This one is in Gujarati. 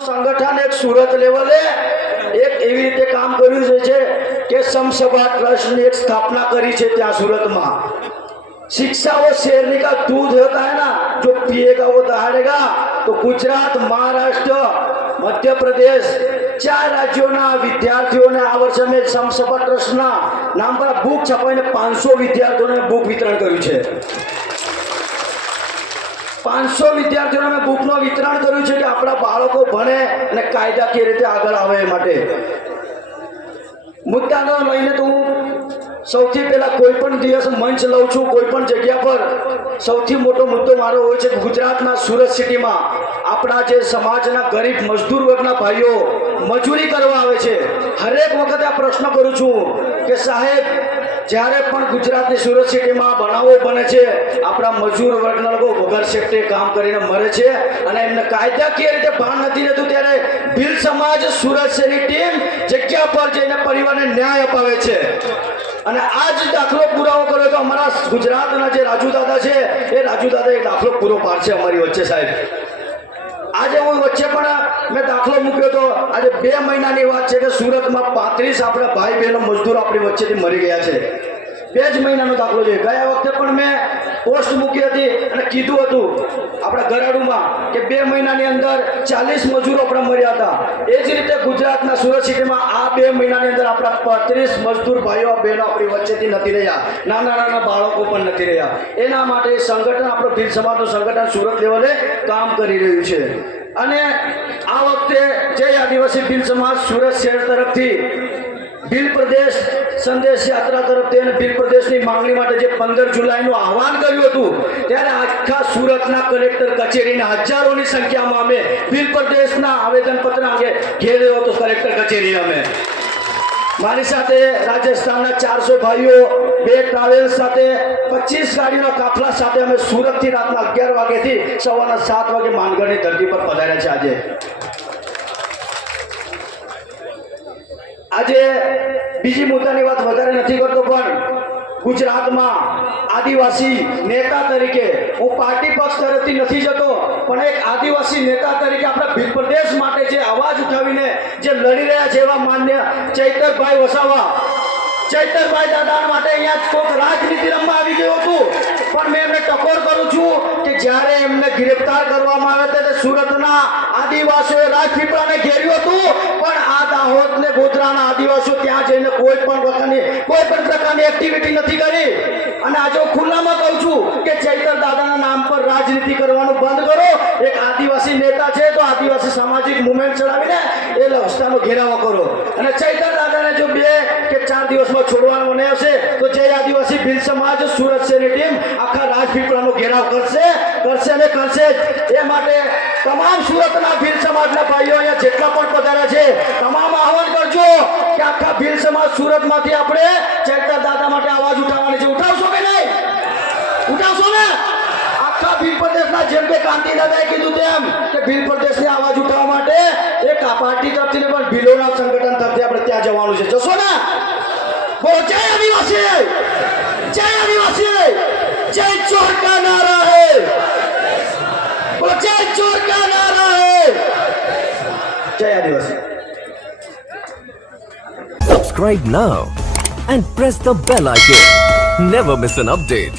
સંગઠન એક સુરત લેવલે એક એવી રીતે કામ કર્યું છે કે સમસભા ટ્રસ્ટની એક સ્થાપના કરી છે ત્યાં સુરતમાં। शिक्षा वो शेरनी का दूध होता है ना, जो पिएगा वो दहाड़ेगा। तो गुजरात, महाराष्ट्र, मध्य प्रदेश 4 राज्यों विद्यार्थियों ने आ वर्ष में समसभा ट्रस्ट नाम पर बुक छपाईने 500 विद्यार्थियों ने बुक वितरण कर्યું છે। 500 વિદ્યાર્થીઓને મેં બુકનું વિતરણ કર્યું છે કે આપણા બાળકો ભણે અને કાયદાકીય રીતે આગળ આવે એ માટે। મુદ્દાનો લઈને તો હું સૌથી પહેલા કોઈ પણ દિવસ મંચ લઉં છું, કોઈ પણ જગ્યા પર સૌથી મોટો મુદ્દો મારો હોય છે કે ગુજરાતના સુરત સિટીમાં આપણા જે સમાજના ગરીબ મજદૂર વર્ગના ભાઈઓ મજૂરી કરવા આવે છે। હરેક વખતે આ પ્રશ્ન કરું છું કે સાહેબ, જ્યારે પણ ગુજરાતની સુરત સિટીમાં બનાવો બને છે, આપણા મજૂર વર્ગના લોકો વગર સેફ્ટી કામ કરીને મરે છે અને એમને કાયદાકીય રીતે ભાન નથી રહેતું, ત્યારે ભીલ સમાજ સુરત શહેરની ટીમ જગ્યા પર જઈને પરિવારને ન્યાય અપાવે છે। અને આજ દાખલો પુરાવો કર્યો તો અમારા ગુજરાતના જે રાજુ દાદા છે, એ રાજુ દાદા એ દાખલો પૂરો પાડશે અમારી વચ્ચે સાહેબ। આજે હું વચ્ચે પણ મેં દાખલો મૂક્યો તો આજે 2 મહિનાની વાત છે કે સુરતમાં 35 આપણા ભાઈ બહેનો મજદૂર આપણી વચ્ચેથી મરી ગયા છે। 2 જ મહિનાનો દાખલો છે। ગયા વખતે પણ મેં પોસ્ટ મૂકી હતી અને કીધું હતું આપણા ગરાડુમાં કે 2 મહિનાની અંદર 40 મજૂરો આપણા મર્યા હતા। એ જ રીતે ગુજરાતના સુરત સિટીમાં આ 2 મહિનાની અંદર આપણા 35 મજદૂર ભાઈઓ બહેનો આપણી વચ્ચેથી નથી રહ્યા, નાના નાના બાળકો પણ નથી રહ્યા। એના માટે સંગઠન આપણો ભીલ સમાજનું સંગઠન સુરત લેવલે કામ કરી રહ્યું છે। અને આ વખતે જય આદિવાસી ભીલ સમાજ સુરત શહેર તરફથી ભીલ પ્રદેશ સંદેશ યાત્રા તરફથી અને ભીલ પ્રદેશની માંગણી માટે જે 15 જુલાઈનું આહવાન કર્યું હતું, ત્યારે આખા સુરતના કલેક્ટર કચેરીના હજારોની સંખ્યામાં અમે ભીલ પ્રદેશના આવેદનપત્ર અંગે ઘેર્યો હતો કલેક્ટર કચેરી। અમે મારી સાથે રાજસ્થાનના 400 ભાઈઓ 2 ટ્રાવેલ્સ સાથે 25 ગાડીના કાફલા સાથે અમે સુરતથી રાતના 11 વાગ્યાથી સવારના 7 વાગે માનગઢની ધરતી પર પધાર્યા છે। આજે બીજી મુદ્દાની વાત વધારે નથી કરતો, પણ ગુજરાતમાં આદિવાસી નેતા તરીકે હું પાર્ટી પક્ષ તરફથી નથી જતો, પણ એક આદિવાસી નેતા તરીકે આપણા ભીલ પ્રદેશ માટે જે અવાજ ઉઠાવીને જે લડી રહ્યા છે એવા માન્ય ચૈતરભાઈ વસાવા, ચૈતરભાઈ દાદા માટે અહીંયા કોઈક રાજનીતિ રમવા આવી ગયું હતું, પણ મેં એમને ટકોર કરું છું કે જ્યારે એમને ગિરફ્તાર કરવામાં આવ્યા ત્યારે સુરતના આદિવાસીઓએ રાજપીપળાને ઘેર્યું હતું, પણ આ દાહોદ ને ગોધરાના આદિવાસીઓ ત્યાં જઈને કોઈ પણ પ્રકારની એક્ટિવિટી નથી કરી। અને આજે હું ખુલ્લામાં કહું છું કે ચૈતર દાદાના નામ પર રાજનીતિ કરવાનું બંધ કરો। એક આદિવાસી નેતા છે તો આદિવાસી સામાજિક મુવમેન્ટ ચલાવીને એ રસ્તાનો ઘેરાવો કરો। અને ચૈતર દાદાને જો 2 કે 4 દિવસમાં છોડવાનું નહીં હશે તો જય આદિવાસી ભીલ સમાજ સુરત શહેરની ટીમ આખા રાજપીપળાનો ઘેરાવ કરશે અને કરશે જ। એ માટે તમામ સુરતના ભીલ સમાજના ભાઈઓ અહીંયા જેટલા પણ પધાર્યા છે તમામ આહવાન કરજો કે આખા ભીલ સમાજ સુરતમાંથી આપણે ચૈતર દાદા માટે અવાજ ઉઠાવવાની છે। ઉઠાવશો કે નહીં? ઉઠાવશો ને? આખા ભીલ પ્રદેશના જેમ કે કાંતિ દાદાએ કીધું તેમ કે ભીલ પ્રદેશની અવાજ ઉઠાવવા માટે એક પાર્ટી તરફથી પણ ભીલોના સંગઠન તરફથી આપણે ત્યાં જવાનું છે। જશો ને? બોલો જય આદિવાસી, જય આદિવાસી, જય ચોર કા નારા હે, બોલો જય ચોર કા નારા હે, જય આદિવાસી। Subscribe now and press the bell icon. Never miss an update.